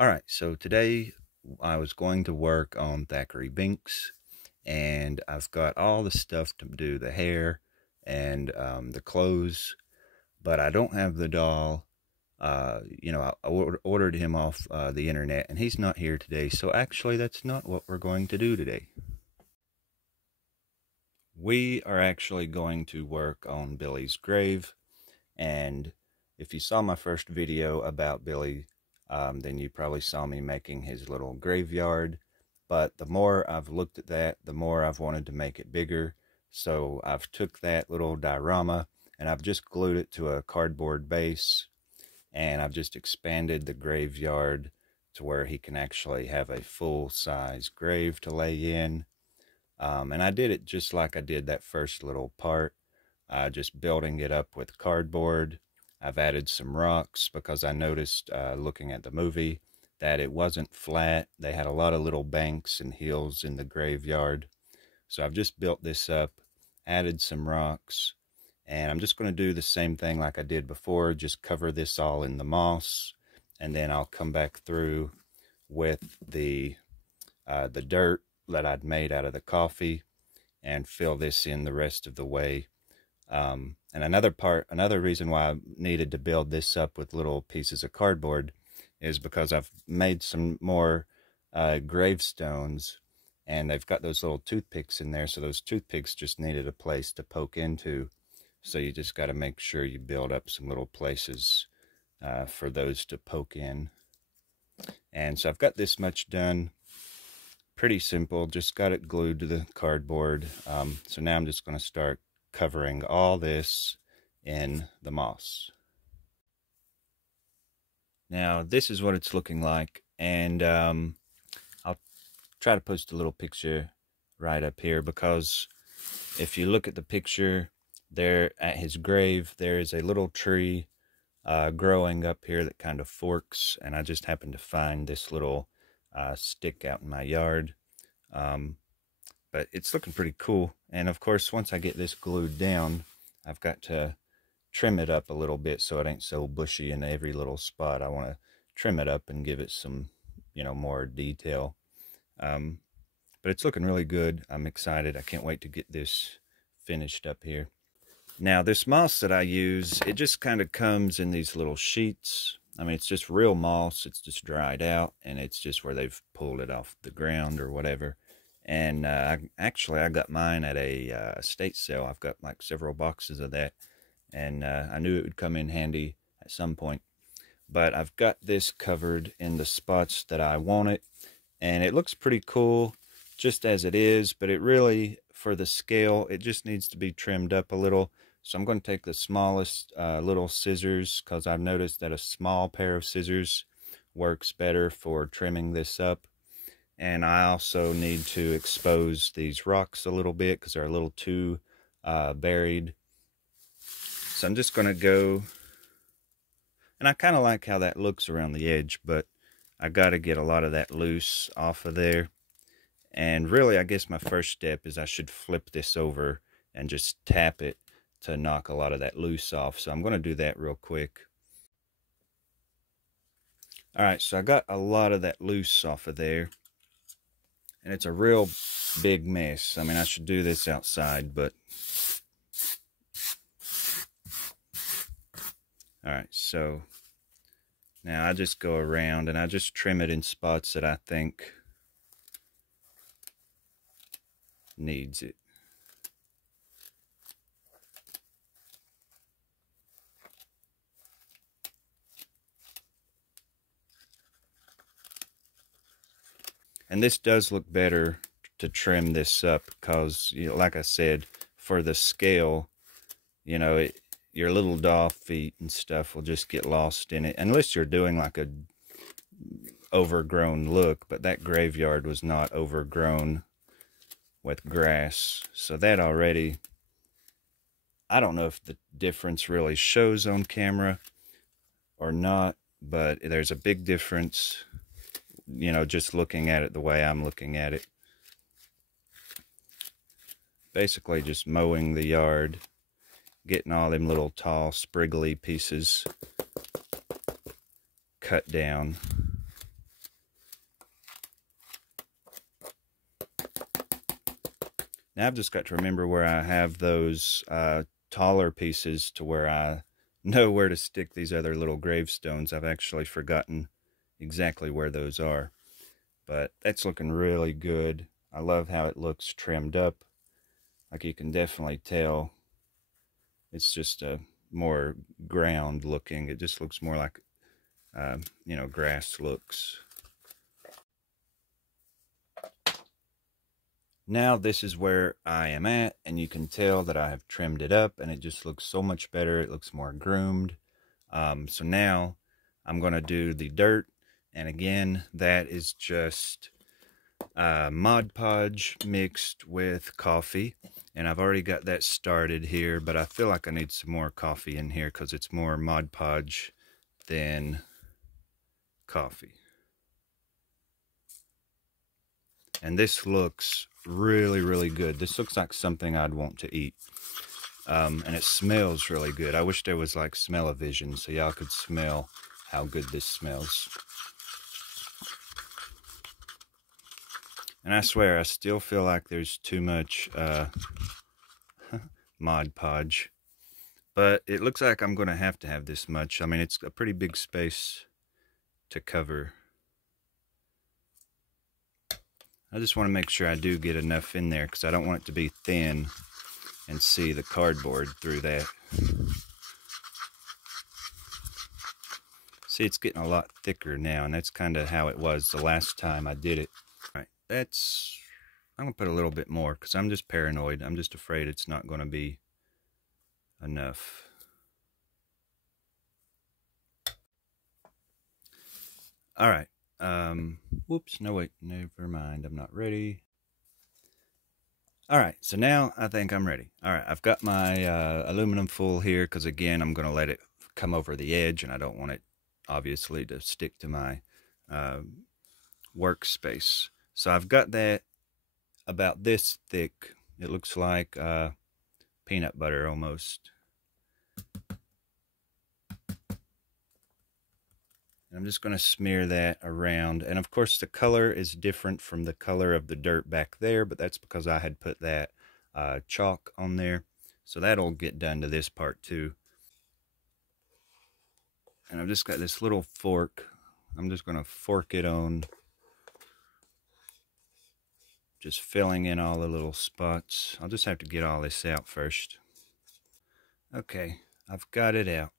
All right, so today I was going to work on Thackeray Binks, and I've got all the stuff to do the hair and the clothes, but I don't have the doll. I ordered him off the internet, and he's not here today, so actually, that's not what we're going to do today. We are actually going to work on Billy's grave, and if you saw my first video about Billy, then you probably saw me making his little graveyard. But the more I've looked at that, the more I've wanted to make it bigger. So I've took that little diorama and I've just glued it to a cardboard base, and I've just expanded the graveyard to where he can actually have a full-size grave to lay in. And I did it just like I did that first little part, just building it up with cardboard. I've added some rocks because I noticed looking at the movie that it wasn't flat. They had a lot of little banks and hills in the graveyard. So I've just built this up, added some rocks, and I'm just going to do the same thing like I did before, just cover this all in the moss, and then I'll come back through with the dirt that I'd made out of the coffee and fill this in the rest of the way. And another reason why I needed to build this up with little pieces of cardboard is because I've made some more gravestones, and they've got those little toothpicks in there, so those toothpicks just needed a place to poke into. So you just got to make sure you build up some little places for those to poke in. And so I've got this much done. Pretty simple, just got it glued to the cardboard. So now I'm just going to start covering all this in the moss. Now this is what it's looking like, and I'll try to post a little picture right up here, because if you look at the picture there at his grave, there is a little tree growing up here that kind of forks, and I just happened to find this little stick out in my yard. But it's looking pretty cool. And of course, once I get this glued down, I've got to trim it up a little bit so it ain't so bushy in every little spot. I want to trim it up and give it some, more detail. But it's looking really good. I'm excited. I can't wait to get this finished up here. Now, this moss that I use, it just kind of comes in these little sheets. I mean, it's just real moss. It's just dried out, and it's just where they've pulled it off the ground or whatever. And I got mine at a estate sale. I've got like several boxes of that, and I knew it would come in handy at some point. But I've got this covered in the spots that I want it, and it looks pretty cool just as it is, but it really, for the scale, it just needs to be trimmed up a little. So I'm going to take the smallest little scissors, because I've noticed that a small pair of scissors works better for trimming this up. And I also need to expose these rocks a little bit because they're a little too buried. So I'm just going to go, and I kind of like how that looks around the edge, but I got to get a lot of that loose off of there. And really, I guess my first step is I should flip this over and just tap it to knock a lot of that loose off. So I'm going to do that real quick. All right, so I got a lot of that loose off of there. And it's a real big mess. I mean, I should do this outside, but... Alright, so now I just go around and I just trim it in spots that I think needs it. And this does look better to trim this up because, like I said, for the scale, your little doll feet and stuff will just get lost in it. Unless you're doing like a overgrown look, but that graveyard was not overgrown with grass. So that already, I don't know if the difference really shows on camera or not, but there's a big difference, just looking at it the way I'm looking at it. Basically just mowing the yard, getting all them little tall spriggly pieces cut down. Now I've just got to remember where I have those taller pieces to where I know where to stick these other little gravestones. I've actually forgotten exactly where those are. But that's looking really good. I love how it looks trimmed up. Like you can definitely tell it's just a more ground looking. It just looks more like, you know, grass looks. Now this is where I am at, and you can tell that I have trimmed it up, and it just looks so much better. It looks more groomed. So now I'm going to do the dirt, and again, that is just Mod Podge mixed with coffee, and I've already got that started here, but I feel like I need some more coffee in here because it's more Mod Podge than coffee. And this looks really, really good. This looks like something I'd want to eat. And it smells really good. I wish there was like smell-o-vision so y'all could smell how good this smells. And I swear, I still feel like there's too much Mod Podge. But it looks like I'm going to have this much. I mean, it's a pretty big space to cover. I just want to make sure I do get enough in there because I don't want it to be thin and see the cardboard through that. See, it's getting a lot thicker now, and that's kind of how it was the last time I did it. All right, I'm going to put a little bit more because I'm just paranoid. I'm just afraid it's not going to be enough. All right. Whoops, no wait, never mind, I'm not ready. All right, so now I think I'm ready. All right, I've got my aluminum foil here because again, I'm going to let it come over the edge and I don't want it obviously to stick to my workspace. So I've got that about this thick. It looks like peanut butter almost. I'm just going to smear that around. And of course the color is different from the color of the dirt back there, but that's because I had put that chalk on there. So that'll get done to this part too. And I've just got this little fork. I'm just going to fork it on. Just filling in all the little spots. I'll just have to get all this out first. Okay, I've got it out.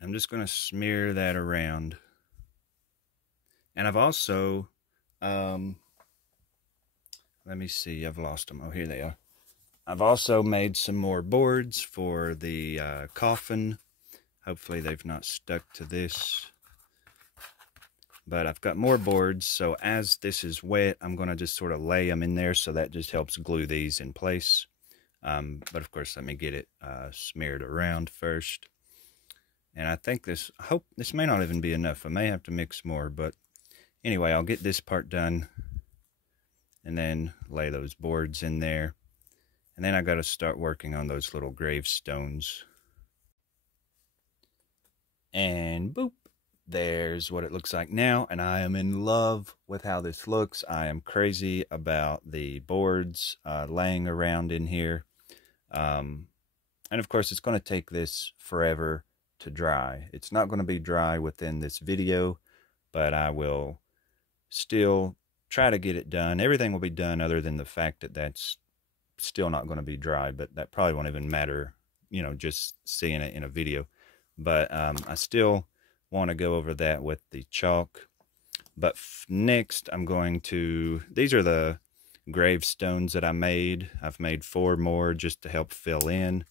I'm just going to smear that around. And I've also, let me see, I've lost them. Oh, here they are. I've also made some more boards for the coffin. Hopefully they've not stuck to this. But I've got more boards, so as this is wet, I'm going to just sort of lay them in there, so that just helps glue these in place. But of course, let me get it smeared around first. And I think this, I hope this may not even be enough. I may have to mix more, but anyway, I'll get this part done and then lay those boards in there. And then I got to start working on those little gravestones. And boop, there's what it looks like now. And I am in love with how this looks. I am crazy about the boards laying around in here. And of course, it's going to take this forever to dry. It's not going to be dry within this video, but I will still try to get it done. Everything will be done other than the fact that that's still not going to be dry, but that probably won't even matter, you know, just seeing it in a video. But I still want to go over that with the chalk. But next I'm going to, these are the gravestones that I made. I've made 4 more just to help fill in.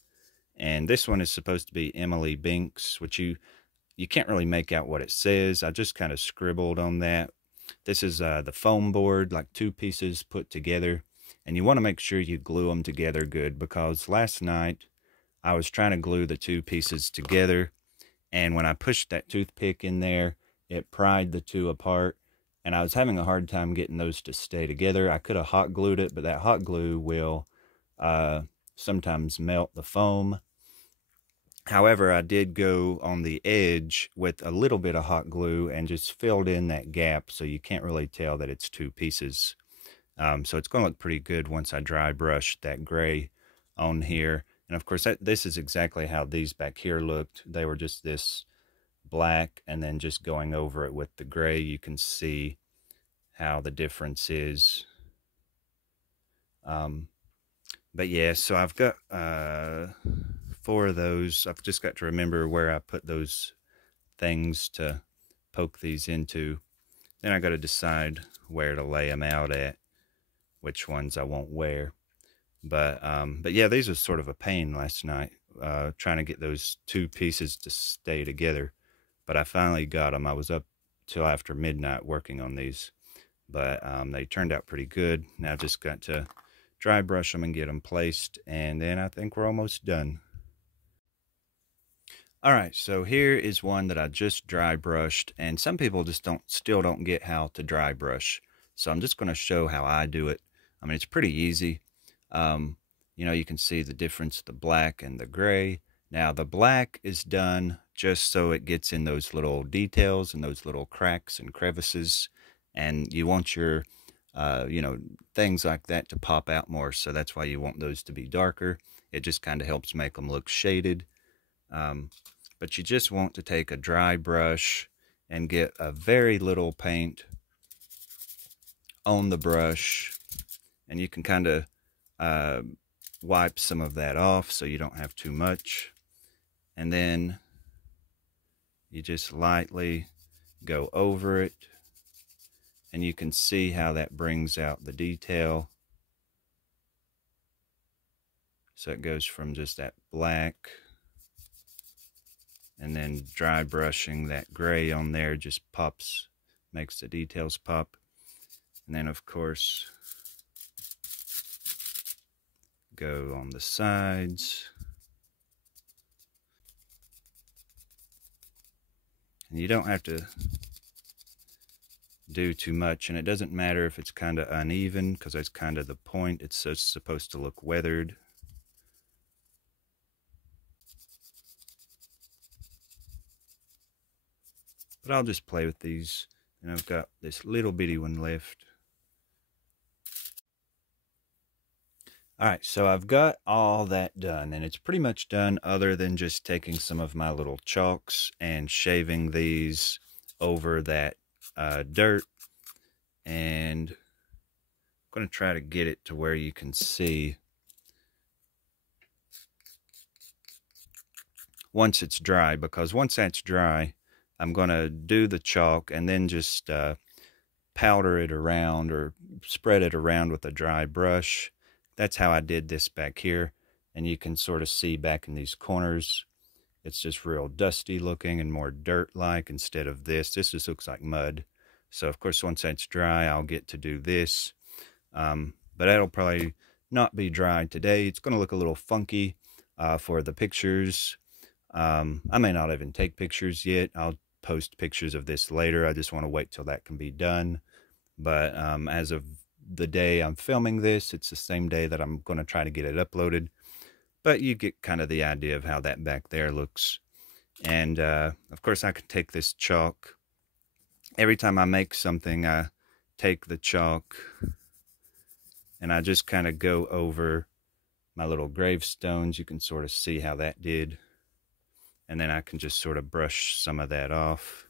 And this one is supposed to be Emily Binks, which you can't really make out what it says. I just kind of scribbled on that. This is the foam board, like 2 pieces put together. And you want to make sure you glue them together good, because last night I was trying to glue the 2 pieces together. And when I pushed that toothpick in there, it pried the 2 apart. And I was having a hard time getting those to stay together. I could have hot glued it, but that hot glue will sometimes melt the foam. However, I did go on the edge with a little bit of hot glue and just filled in that gap so you can't really tell that it's 2 pieces. So it's going to look pretty good once I dry brush that gray on here. And of course, this is exactly how these back here looked. They were just this black, and then just going over it with the gray, you can see how the difference is. But yeah, so I've got 4 of those. I've just got to remember where I put those things to poke these into. Then I got to decide where to lay them out at, which ones I won't wear. But yeah, these was sort of a pain last night, trying to get those 2 pieces to stay together. But I finally got them. I was up till after midnight working on these, but they turned out pretty good. Now I've just got to dry brush them and get them placed, and then I think we're almost done. All right, so here is one that I just dry brushed, and some people just still don't get how to dry brush. So I'm just going to show how I do it. I mean, it's pretty easy. You know, you can see the difference, the black and the gray. Now the black is done just so it gets in those little details and those little cracks and crevices, and you want your you know, things like that to pop out more, so that's why you want those to be darker. It just kind of helps make them look shaded. But you just want to take a dry brush and get a very little paint on the brush, and you can kind of wipe some of that off so you don't have too much, and then you just lightly go over it, and you can see how that brings out the detail. So it goes from just that black, and then dry brushing that gray on there just pops, makes the details pop. And then of course go on the sides, and you don't have to do too much, and it doesn't matter if it's kind of uneven, because that's kind of the point. It's supposed to look weathered. But I'll just play with these, and I've got this little bitty one left. Alright, so I've got all that done, and it's pretty much done, other than just taking some of my little chalks and shaving these over that dirt. And I'm going to try to get it to where you can see once it's dry, because once that's dry, I'm going to do the chalk and then just powder it around or spread it around with a dry brush. That's how I did this back here, and you can sort of see back in these corners, it's just real dusty looking and more dirt-like instead of this. This just looks like mud. So of course, once that's dry, I'll get to do this. But that'll probably not be dry today. It's going to look a little funky for the pictures. I may not even take pictures yet. I'll post pictures of this later. I just want to wait till that can be done. But as of the day I'm filming this, it's the same day that I'm going to try to get it uploaded. But you get kind of the idea of how that back there looks. And of course, I could take this chalk. Every time I make something, I take the chalk and I just kind of go over my little gravestones. You can sort of see how that did. And then I can just sort of brush some of that off.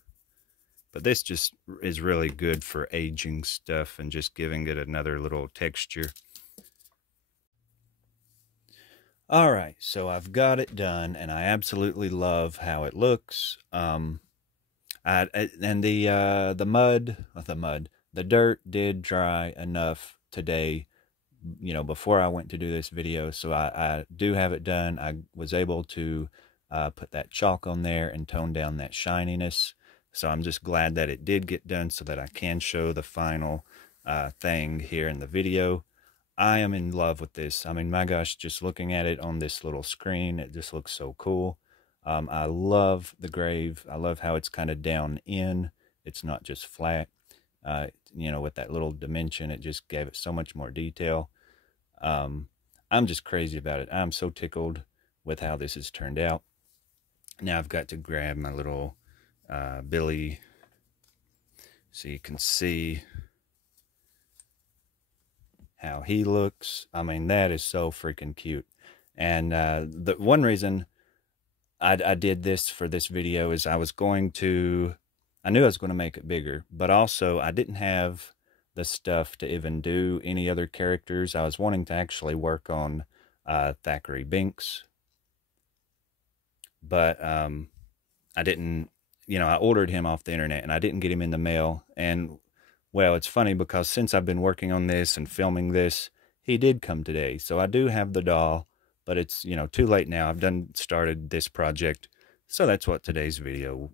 But this just is really good for aging stuff and just giving it another little texture. All right, so I've got it done, and I absolutely love how it looks. And the dirt did dry enough today, you know, before I went to do this video. So I do have it done. I was able to put that chalk on there and tone down that shininess. So I'm just glad that it did get done so that I can show the final thing here in the video. I am in love with this. I mean, my gosh, just looking at it on this little screen, it just looks so cool. I love the grave. I love how it's kind of down in. It's not just flat. You know, with that little dimension, it just gave it so much more detail. I'm just crazy about it. I'm so tickled with how this has turned out. Now I've got to grab my little Billy so you can see how he looks. I mean, that is so freaking cute. And the one reason I did this for this video is I knew I was going to make it bigger, but also I didn't have the stuff to even do any other characters. I was wanting to actually work on Thackeray Binks, but I didn't, I ordered him off the internet and I didn't get him in the mail. And well, it's funny because since I've been working on this and filming this, he did come today. So I do have the doll, but it's, too late now. I've started this project. So that's what today's video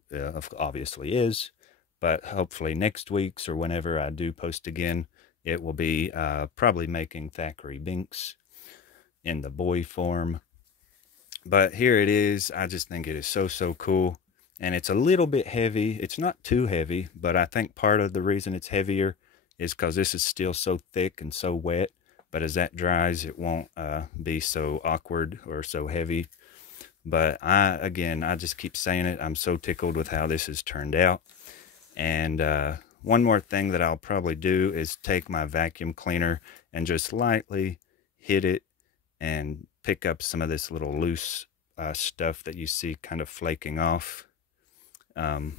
obviously is. But hopefully next week's or whenever I do post again, it will be probably making Thackeray Binks in the boy form. But here it is. I just think it is so, so cool. And it's a little bit heavy. It's not too heavy, but I think part of the reason it's heavier is because this is still so thick and so wet. But as that dries, it won't be so awkward or so heavy. But I just keep saying it. I'm so tickled with how this has turned out. And one more thing that I'll probably do is take my vacuum cleaner and just lightly hit it and pick up some of this little loose stuff that you see kind of flaking off. I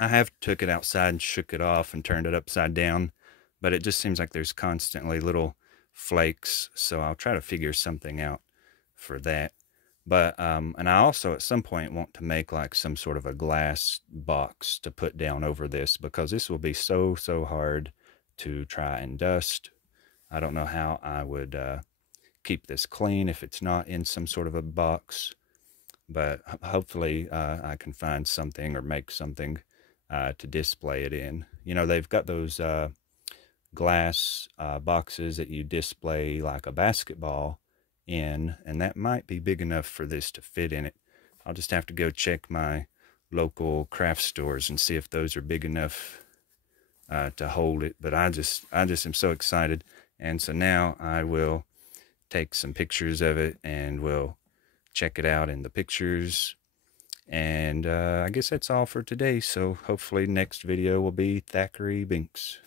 have took it outside and shook it off and turned it upside down, but it just seems like there's constantly little flakes, so I'll try to figure something out for that. But and I also at some point want to make like some sort of a glass box to put down over this, because this will be so hard to try and dust. I don't know how I would keep this clean if it's not in some sort of a box, but hopefully I can find something or make something to display it in. They've got those glass boxes that you display like a basketball in, and that might be big enough for this to fit in it. I'll just have to go check my local craft stores and see if those are big enough to hold it. But I just am so excited, and so now I will take some pictures of it and we'll check it out in the pictures. And I guess that's all for today. So hopefully next video will be Thackeray Binks.